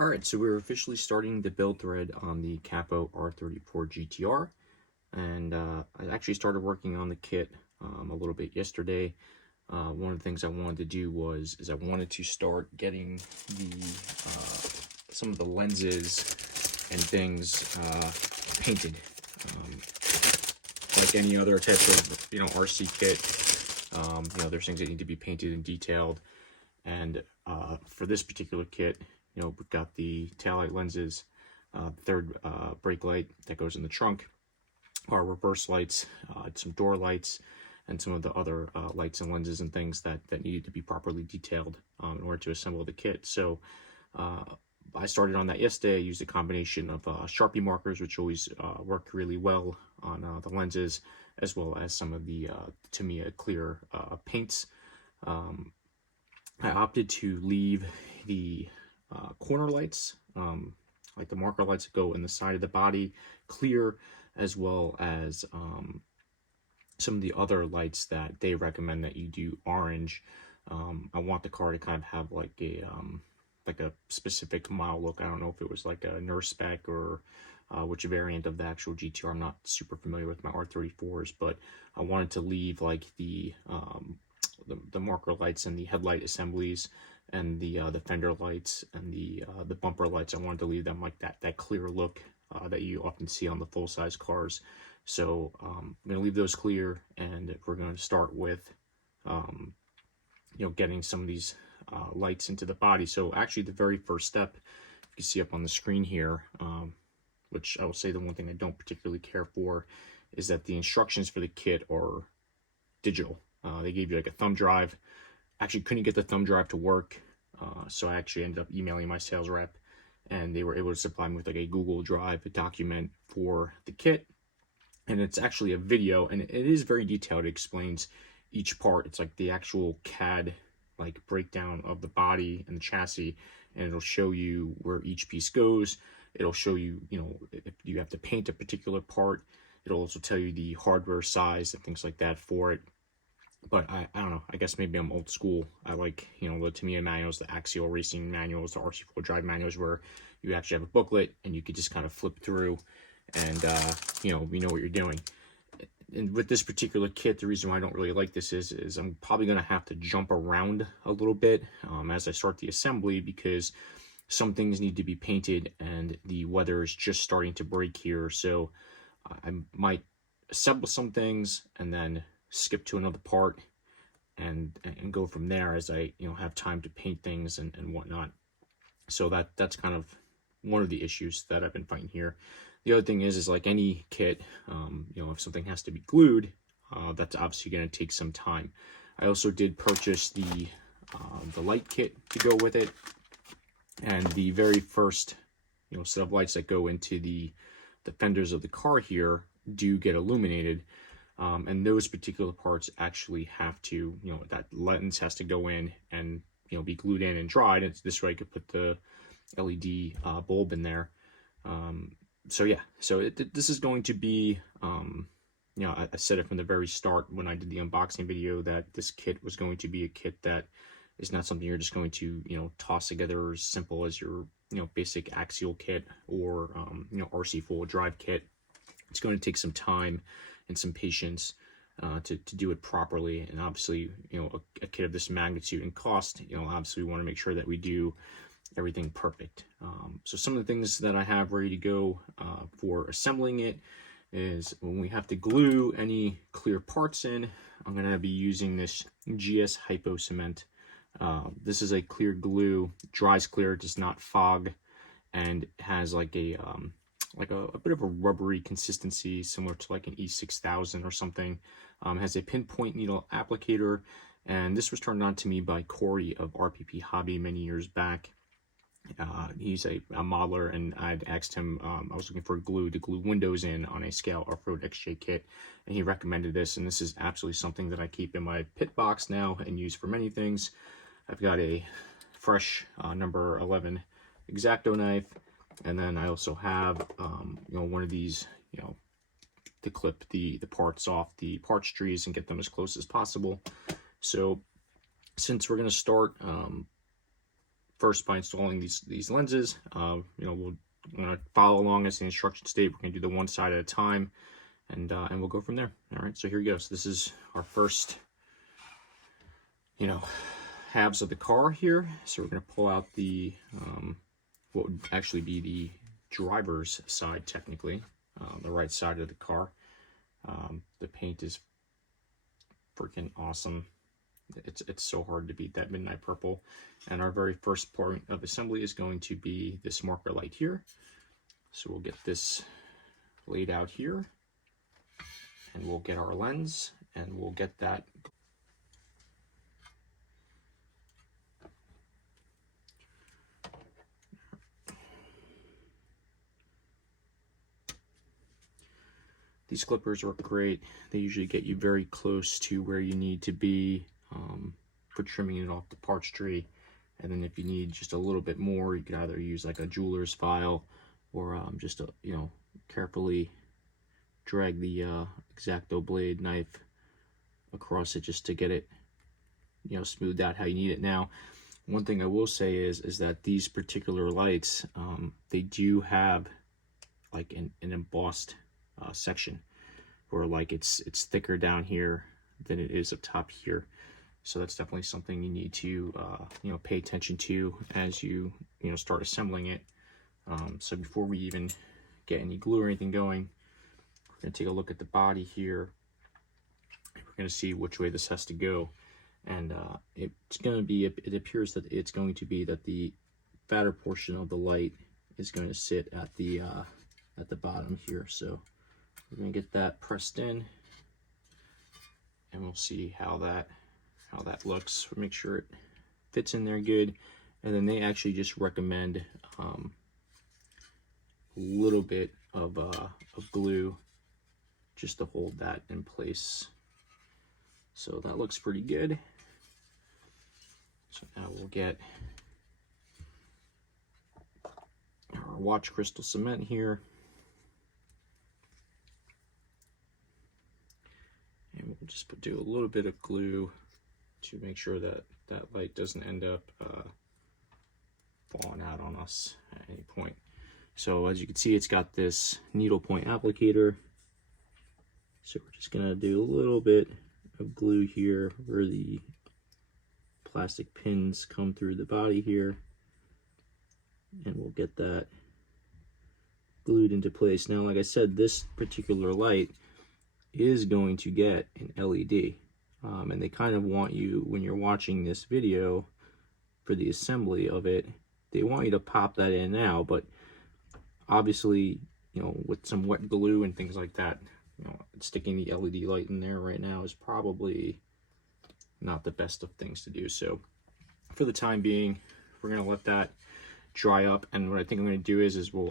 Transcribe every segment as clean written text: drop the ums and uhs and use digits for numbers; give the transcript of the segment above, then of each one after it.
Alright, so we're officially starting the build thread on the Capo R34 GTR, and I actually started working on the kit a little bit yesterday. One of the things I wanted to do was I wanted to start getting the some of the lenses and things painted, like any other type of RC kit. There's things that need to be painted and detailed, and for this particular kit, we've got the taillight lenses, third brake light that goes in the trunk, our reverse lights, some door lights, and some of the other lights and lenses and things that needed to be properly detailed in order to assemble the kit. So I started on that yesterday. I used a combination of Sharpie markers, which always work really well on the lenses, as well as some of the Tamiya clear paints. I opted to leave the corner lights, like the marker lights that go in the side of the body, clear, as well as some of the other lights that they recommend that you do orange. I want the car to kind of have like a specific model look. I don't know if it was like a nurse spec or which variant of the actual GTR. I'm not super familiar with my R34s, but I wanted to leave like the marker lights and the headlight assemblies and the fender lights and the bumper lights. I wanted to leave them like that clear look that you often see on the full-size cars. So I'm going to leave those clear, and we're going to start with getting some of these lights into the body. So actually the very first step, you can see up on the screen here, which I will say the one thing I don't particularly care for, is that the instructions for the kit are digital. They gave you like a thumb drive. Actually couldn't get the thumb drive to work, so I actually ended up emailing my sales rep, and they were able to supply me with like a Google Drive document for the kit. And it's actually a video, and it is very detailed. It explains each part. It's like the actual CAD like breakdown of the body and the chassis, and it'll show you where each piece goes. It'll show you, if you have to paint a particular part. It'll also tell you the hardware size and things like that for it. But I don't know, I guess maybe I'm old school. I like, the Tamiya manuals, the Axial Racing manuals, the RC4 Drive manuals, where you actually have a booklet and you could just kind of flip through and, you know what you're doing. And with this particular kit, the reason why I don't really like this is I'm probably going to have to jump around a little bit as I start the assembly, because some things need to be painted and the weather is just starting to break here. So I might assemble some things and then skip to another part and go from there as I have time to paint things and whatnot. So that's kind of one of the issues that I've been fighting here. The other thing is like any kit, if something has to be glued, that's obviously going to take some time. I also did purchase the light kit to go with it, and the very first set of lights that go into the fenders of the car here do get illuminated. And those particular parts actually have to, that lens has to go in and, be glued in and dried. And this way I could put the LED bulb in there. So yeah, so this is going to be, I said it from the very start when I did the unboxing video that this kit was going to be a kit that is not something you're just going to, toss together as simple as your, basic axial kit or, RC4 drive kit. It's going to take some time and some patience to do it properly. And obviously, a kit of this magnitude and cost, obviously we want to make sure that we do everything perfect. So some of the things that I have ready to go for assembling it is when we have to glue any clear parts in, I'm going to be using this GS Hypo cement. This is a clear glue, dries clear, does not fog, and has like a bit of a rubbery consistency, similar to like an E6000 or something. Has a pinpoint needle applicator, and this was turned on to me by Corey of RPP Hobby many years back. He's a modeler, and I'd asked him, I was looking for glue to glue windows in on a Scale Off-Road XJ kit, and he recommended this, and this is absolutely something that I keep in my pit box now and use for many things. I've got a fresh number 11 X-Acto knife, and then I also have, one of these, to clip the parts off the parts trees and get them as close as possible. So since we're going to start first by installing these lenses. You know, we're gonna follow along as the instructions state. We're gonna do the one side at a time, and we'll go from there. All right, so here we go. So this is our first, you know, halves of the car here. So we're gonna pull out the what would actually be the driver's side, technically, the right side of the car. The paint is freaking awesome. It's so hard to beat that midnight purple. And our very first point of assembly is going to be this marker light here. So we'll get this laid out here, and we'll get our lens, and we'll get that. These clippers work great. They usually get you very close to where you need to be for trimming it off the parts tree. And then if you need just a little bit more, you can either use like a jeweler's file, or just you know, carefully drag the X-Acto blade knife across it just to get it, you know, smoothed out how you need it. Now, one thing I will say is that these particular lights, they do have like an embossed section where like it's thicker down here than it is up top here. So that's definitely something you need to you know, pay attention to as you know, start assembling it. So before we even get any glue or anything going, we're going to take a look at the body here. We're going to see which way this has to go, and it's going to be, it appears that it's going to be that the fatter portion of the light is going to sit at the bottom here. So we're going to get that pressed in, and we'll see how that looks. We'll make sure it fits in there good. And then they actually just recommend a little bit of glue just to hold that in place. So that looks pretty good. So now we'll get our watch crystal cement here. And we'll just do a little bit of glue to make sure that that light doesn't end up falling out on us at any point. So as you can see, it's got this needle point applicator. So we're just gonna do a little bit of glue here where the plastic pins come through the body here, and we'll get that glued into place. Now, like I said, this particular light is going to get an LED, and they kind of want you, when you're watching this video for the assembly of it, they want you to pop that in now. But obviously, you know, with some wet glue and things like that, you know, sticking the LED light in there right now is probably not the best of things to do. So for the time being, we're going to let that dry up. And what I think I'm going to do is we'll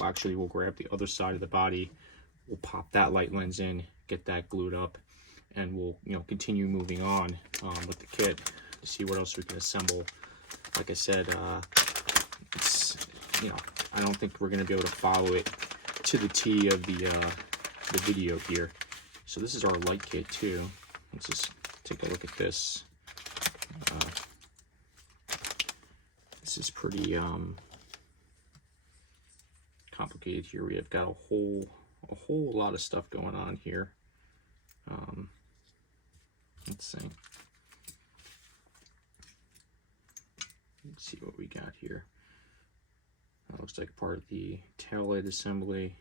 grab the other side of the body, we'll pop that light lens in, get that glued up, and we'll, you know, continue moving on with the kit to see what else we can assemble. Like I said, it's, you know, I don't think we're going to be able to follow it to the T of the video here. So this is our light kit too. Let's just take a look at this. This is pretty complicated here. We have got a whole lot of stuff going on here. Let's see. Let's see what we got here. That looks like part of the tail light assembly.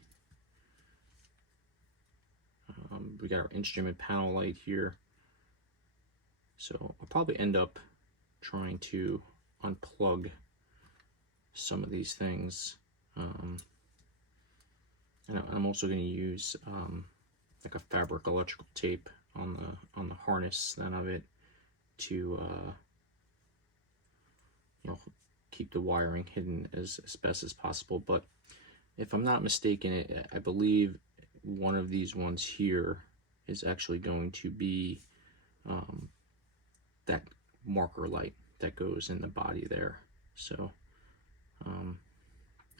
We got our instrument panel light here. So I'll probably end up trying to unplug some of these things. And I'm also going to use like a fabric electrical tape on the harness then of it to you know, keep the wiring hidden as best as possible. But if I'm not mistaken, I believe one of these ones here is actually going to be that marker light that goes in the body there. So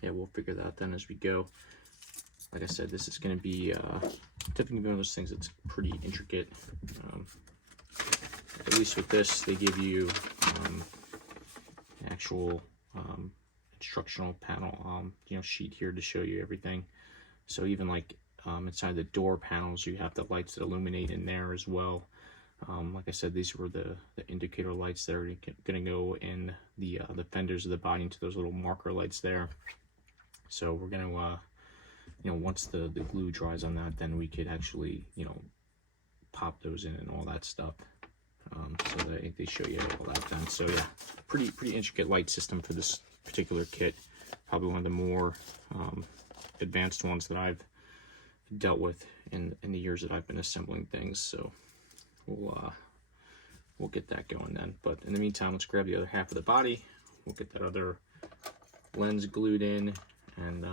yeah, we'll figure that out then as we go. Like I said, this is going to be definitely one of those things that's pretty intricate. At least with this, they give you an actual instructional panel, sheet here to show you everything. So even like inside the door panels, you have the lights that illuminate in there as well. Like I said, these were the indicator lights that are going to go in the fenders of the body into those little marker lights there. So we're going to, once the glue dries on that, then we could actually, pop those in and all that stuff. So they show you all that done. So yeah, pretty intricate light system for this particular kit. Probably one of the more advanced ones that I've dealt with in the years that I've been assembling things. So we'll get that going then. But in the meantime, let's grab the other half of the body. We'll get that other lens glued in, and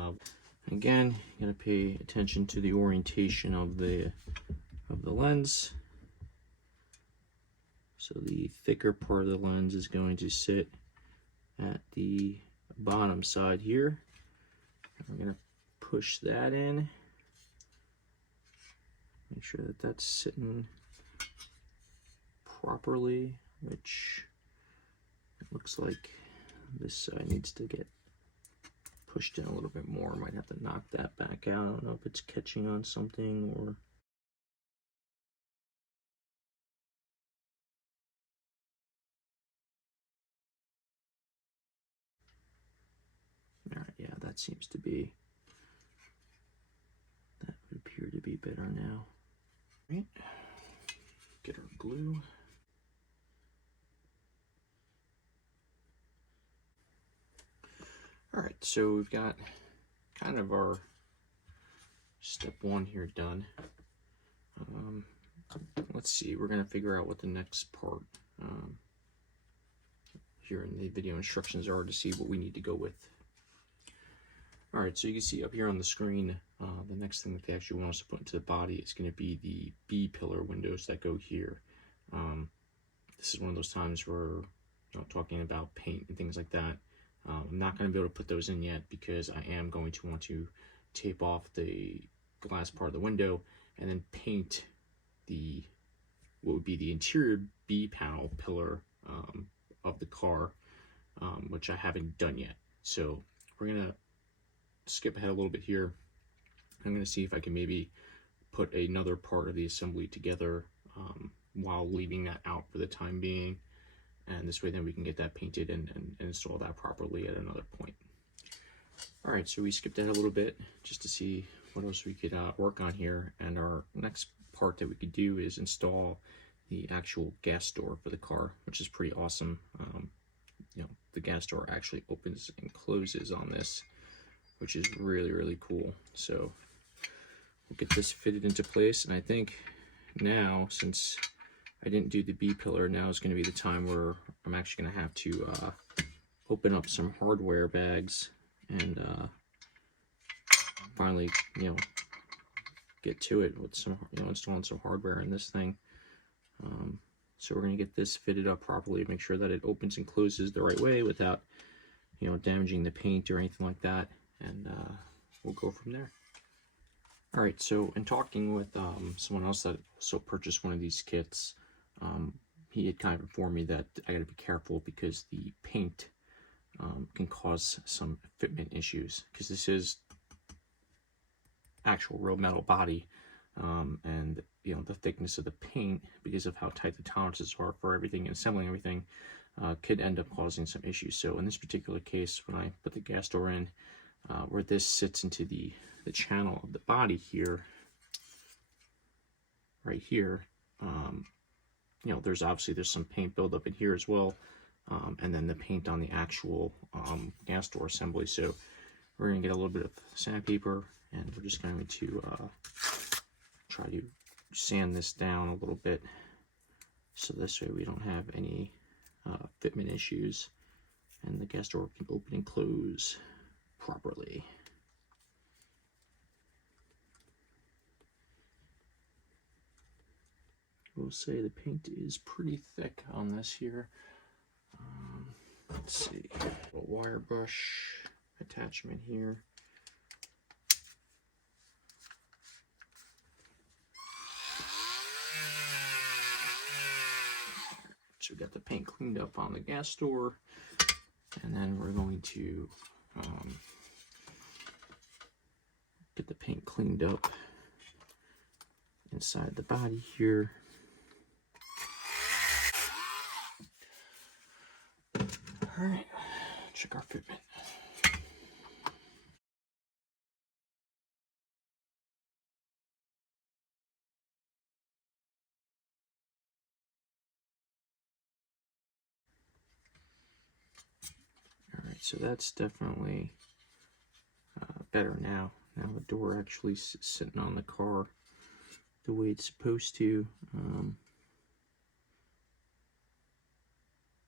again, you gotta pay attention to the orientation of the lens. So the thicker part of the lens is going to sit at the bottom side here. I'm going to push that in. Make sure that that's sitting properly, which it looks like this side needs to get pushed in a little bit more. Might have to knock that back out. I don't know if it's catching on something or... Alright, yeah, that seems to be, that would appear to be better now. Right, get our glue. Alright, so we've got kind of our step one here done. Let's see, we're going to figure out what the next part here in the video instructions are to see what we need to go with. Alright, so you can see up here on the screen, the next thing that they actually want us to put into the body is going to be the B-pillar windows that go here. This is one of those times where, talking about paint and things like that, I'm not going to be able to put those in yet because I am going to want to tape off the glass part of the window and then paint what would be the interior B panel pillar of the car, which I haven't done yet. So we're going to skip ahead a little bit here. I'm going to see if I can maybe put another part of the assembly together while leaving that out for the time being, and this way then we can get that painted and install that properly at another point. Alright, so we skipped ahead a little bit just to see what else we could work on here, and our next part that we could do is install the actual gas door for the car, which is pretty awesome. The gas door actually opens and closes on this, which is really cool. So we'll get this fitted into place, and I think now, since I didn't do the B pillar, now is going to be the time where I'm actually going to have to open up some hardware bags and finally, get to it with some, installing some hardware in this thing. So we're going to get this fitted up properly, make sure that it opens and closes the right way without, damaging the paint or anything like that, and we'll go from there. Alright, so in talking with someone else that also purchased one of these kits, he had kind of informed me that I got to be careful because the paint can cause some fitment issues, because this is actual real metal body, and the thickness of the paint, because of how tight the tolerances are for everything and assembling everything, could end up causing some issues. So in this particular case, when I put the gas door in, where this sits into the channel of the body here, right here, there's some paint buildup in here as well, and then the paint on the actual gas door assembly. So we're going to get a little bit of sandpaper, and we're just going to try to sand this down a little bit, so this way we don't have any fitment issues, and the gas door can open and close properly. We'll say the paint is pretty thick on this here. Let's see, a wire brush attachment here. So we got the paint cleaned up on the gas door. And then we're going to get the paint cleaned up inside the body here. All right, check our fitment. All right, so that's definitely better now. Now the door actually is sitting on the car the way it's supposed to.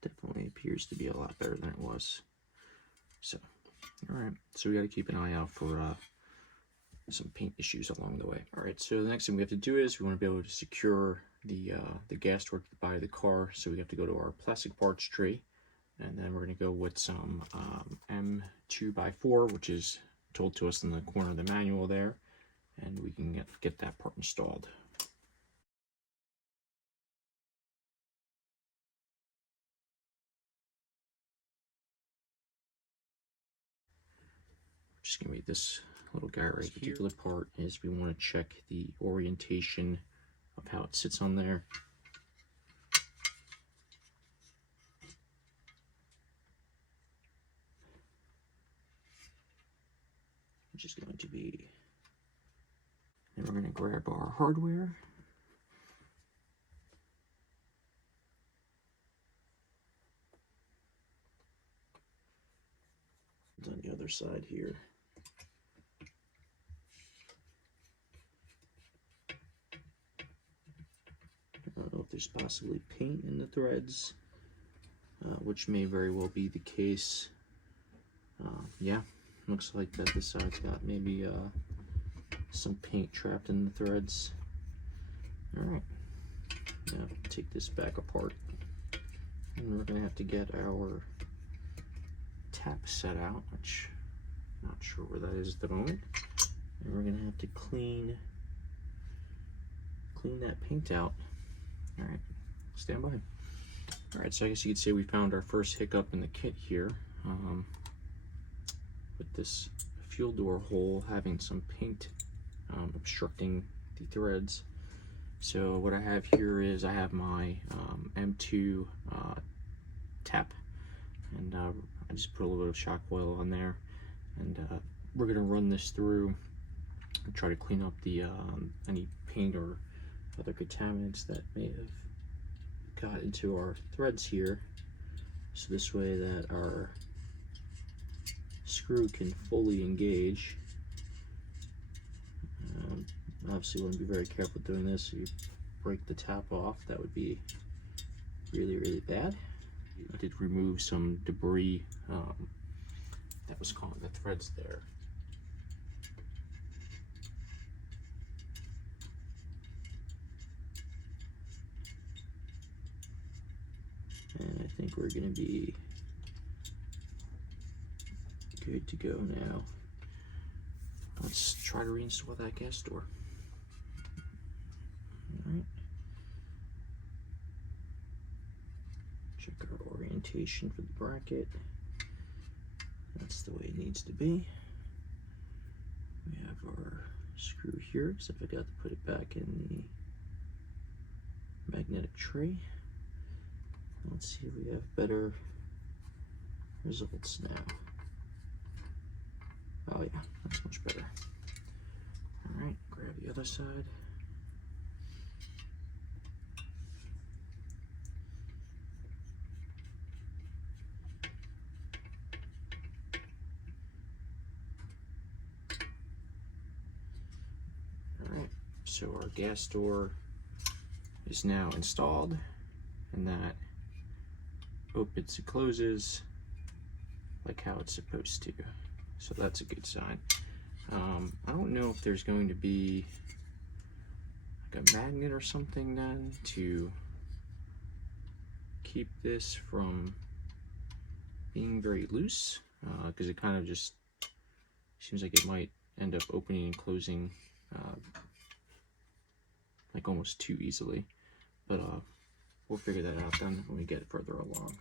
Definitely appears to be a lot better than it was. So, all right, so we got to keep an eye out for some paint issues along the way. All right, so the next thing we have to do is we want to be able to secure the gas door to the body of the car. So we have to go to our plastic parts tree, and then we're going to go with some M2x4, which is told to us in the corner of the manual there, and we can get that part installed. Just gonna be this little guy right here. This particular part is we want to check the orientation of how it sits on there. Which is going to be, and we're going to grab our hardware. It's on the other side here. I don't know if there's possibly paint in the threads, which may very well be the case. Yeah, looks like that this side's got maybe some paint trapped in the threads. Alright, now take this back apart, and we're going to have to get our tap set out, which I'm not sure where that is at the moment. And we're going to have to clean that paint out. Alright, stand by. Alright, so I guess you could say we found our first hiccup in the kit here, with this fuel door hole having some paint obstructing the threads. So what I have here is I have my M2 tap, and I just put a little bit of shock oil on there, and we're going to run this through and try to clean up the any paint or other contaminants that may have got into our threads here, so this way that our screw can fully engage. Obviously you want to be very careful doing this. So you break the tap off, that would be really, really bad. I did remove some debris that was caught in the threads there. And I think we're going to be good to go now. Let's try to reinstall that gas door. Alright. Check our orientation for the bracket. That's the way it needs to be. We have our screw here, except I got to put it back in the magnetic tray. Let's see if we have better results now. Oh yeah, that's much better. Alright, grab the other side. Alright, so our gas door is now installed, and that opens and closes like how it's supposed to. So that's a good sign. I don't know if there's going to be like a magnet or something then to keep this from being very loose, because it kind of just seems like it might end up opening and closing like almost too easily. But we'll figure that out then when we get further along.